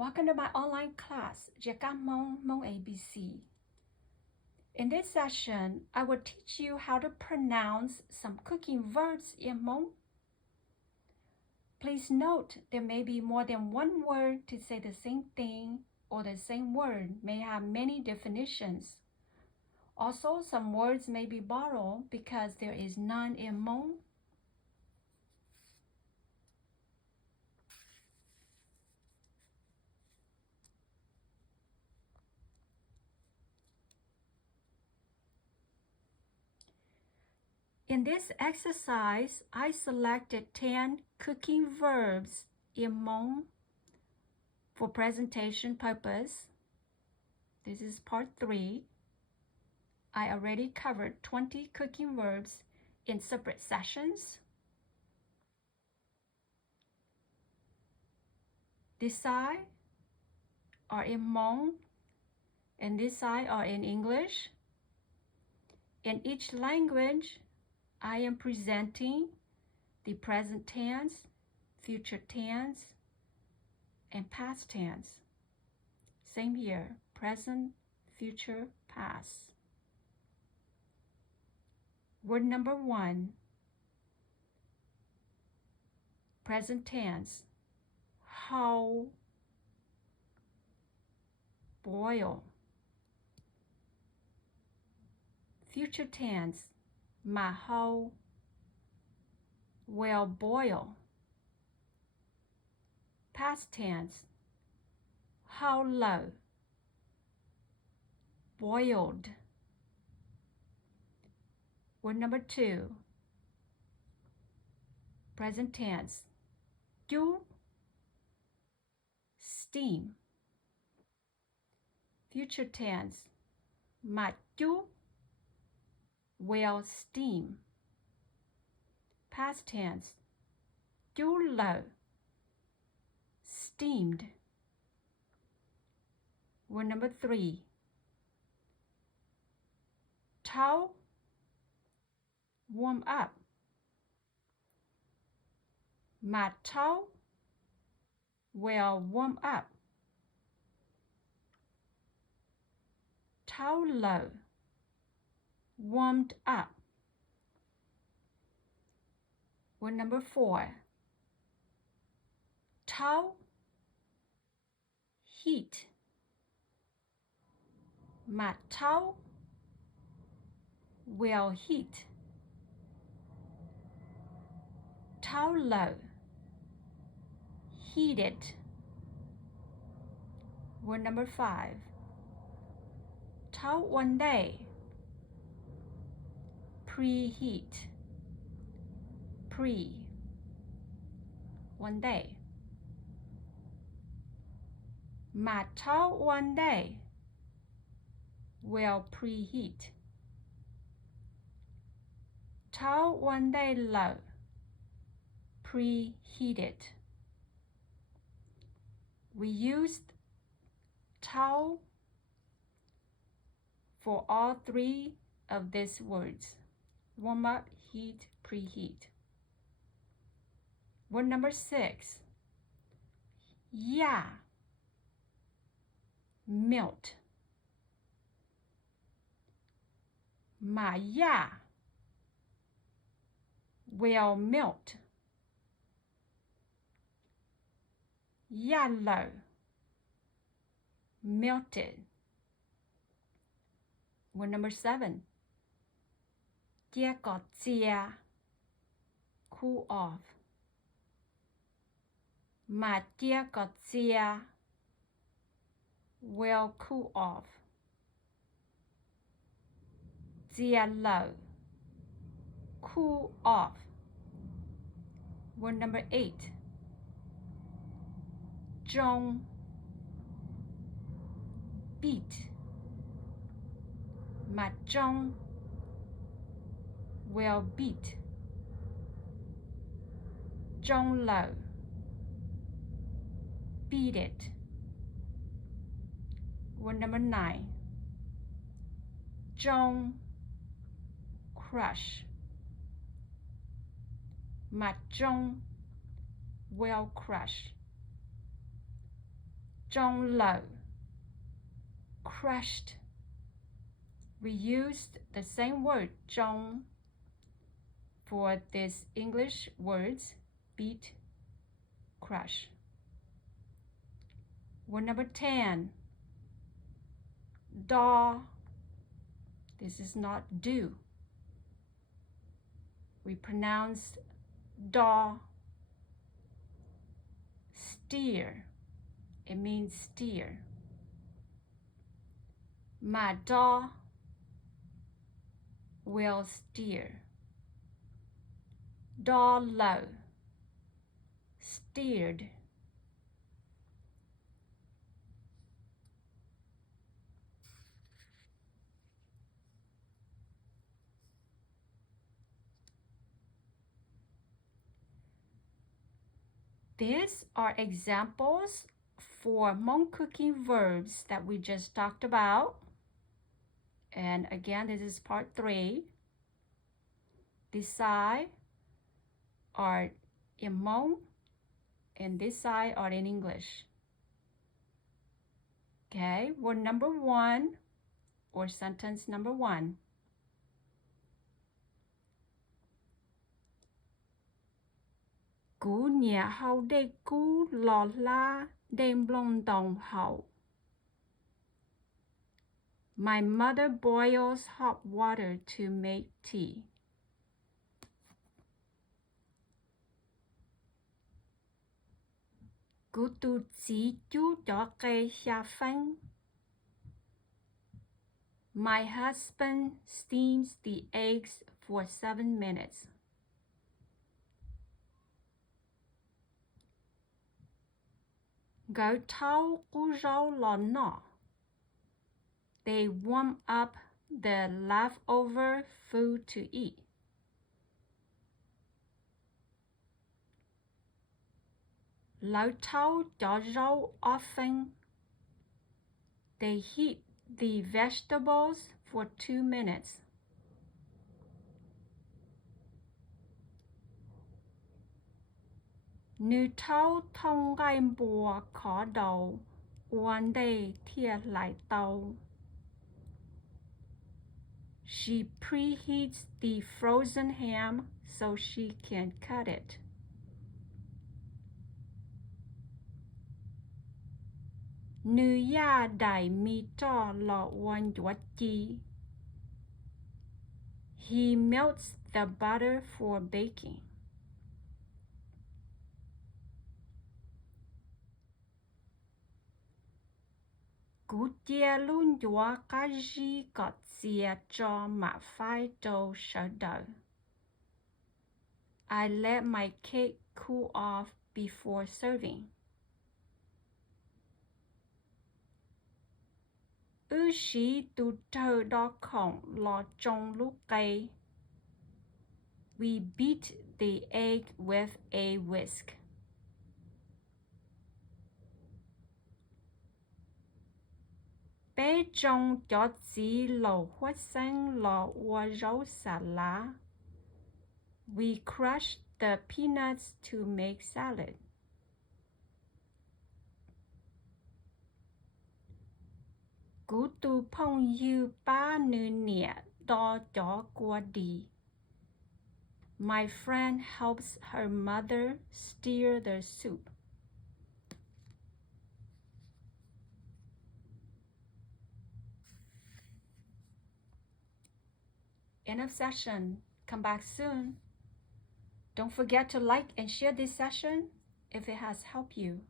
Welcome to my online class, Hmong ABC. In this session, I will teach you how to pronounce some cooking verbs in Hmong. Please note there may be more than one word to say the same thing, or the same word may have many definitions. Also, some words may be borrowed because there is none in Hmong. In this exercise, I selected 10 cooking verbs in Hmong for presentation purpose. This is part 3. I already covered 20 cooking verbs in separate sessions. This side are in Hmong and this side are in English. In each language, I am presenting the present tense, future tense, and past tense. Same here, present, future, past. Word number 1, present tense, how, boil. Future tense, mà hao, will boil. Past tense, how low, boiled. Word number 2, present tense, you, steam. Future tense, mà you, will steam. Past tense, you low, steamed. Word number 3, tao, warm up. Mà tao, will warm up. Tao low, warmed up. Word number 4, tao, heat. Mà tao, will heat. Tao low, heated. Word number 5, tao one day, preheat. Pre, one day. Mà tao one day, will preheat. Tao one day low, preheated. We used tao for all 3 of these words: warm up, heat, preheat. Word number 6, yeah, melt. Mà yeah, will melt. Yellow, melted. Word number 7, chia cọt chia, cool off. Mà chia cọt chia, will cool off. Chia low, cool off. Word number 8, zhong, beat. Mà zhong, will beat. Zhong low, beat it. Word number 9, zhong, crush. Mà zhong, will crush. zhong lo, crushed. We used the same word, zhong, for these English words, beat, crush. Word number 10, daw. This is not do. We pronounce daw. Steer. It means steer. My daw will steer. Daw low. Steered. These are examples for Hmong cooking verbs that we just talked about. And again, this is part 3. This side are in Hmong and this side are in English. Okay, word number 1 or sentence number 1. Cú nhà hậu đây cú lò la đêm lông đồng hậu. My mother boils hot water to make tea. Cú tu chỉ chú cho cây xa phanh. My husband steams the eggs for 7 minutes. Go tao cú rau lò nọ. They warm up the leftover food to eat. Lau tao cho rau often. They heat the vegetables for 2 minutes. Nữ thâu thông gai bùa khó đầu, one day thiệt lại tàu. She preheats the frozen ham so she can cut it. Nữ ya đại mi cho lọ one yuat chi. He melts the butter for baking. Cú chia luôn dọa cá gì có chia cho mà phải đâu sợ đỡ. I let my cake cool off before serving. Ư sĩ tu thơ đó khổng lò trong lúc cây. We beat the egg with a whisk. Bé trong cho chỉ lẩu hoa xanh lò hoa rau xà lá. We crush the peanuts to make salad. Cú tu phong như ba nữ nhẹ đo cho qua đi. My friend helps her mother stir the soup. End of session. Come back soon. Don't forget to like and share this session if it has helped you.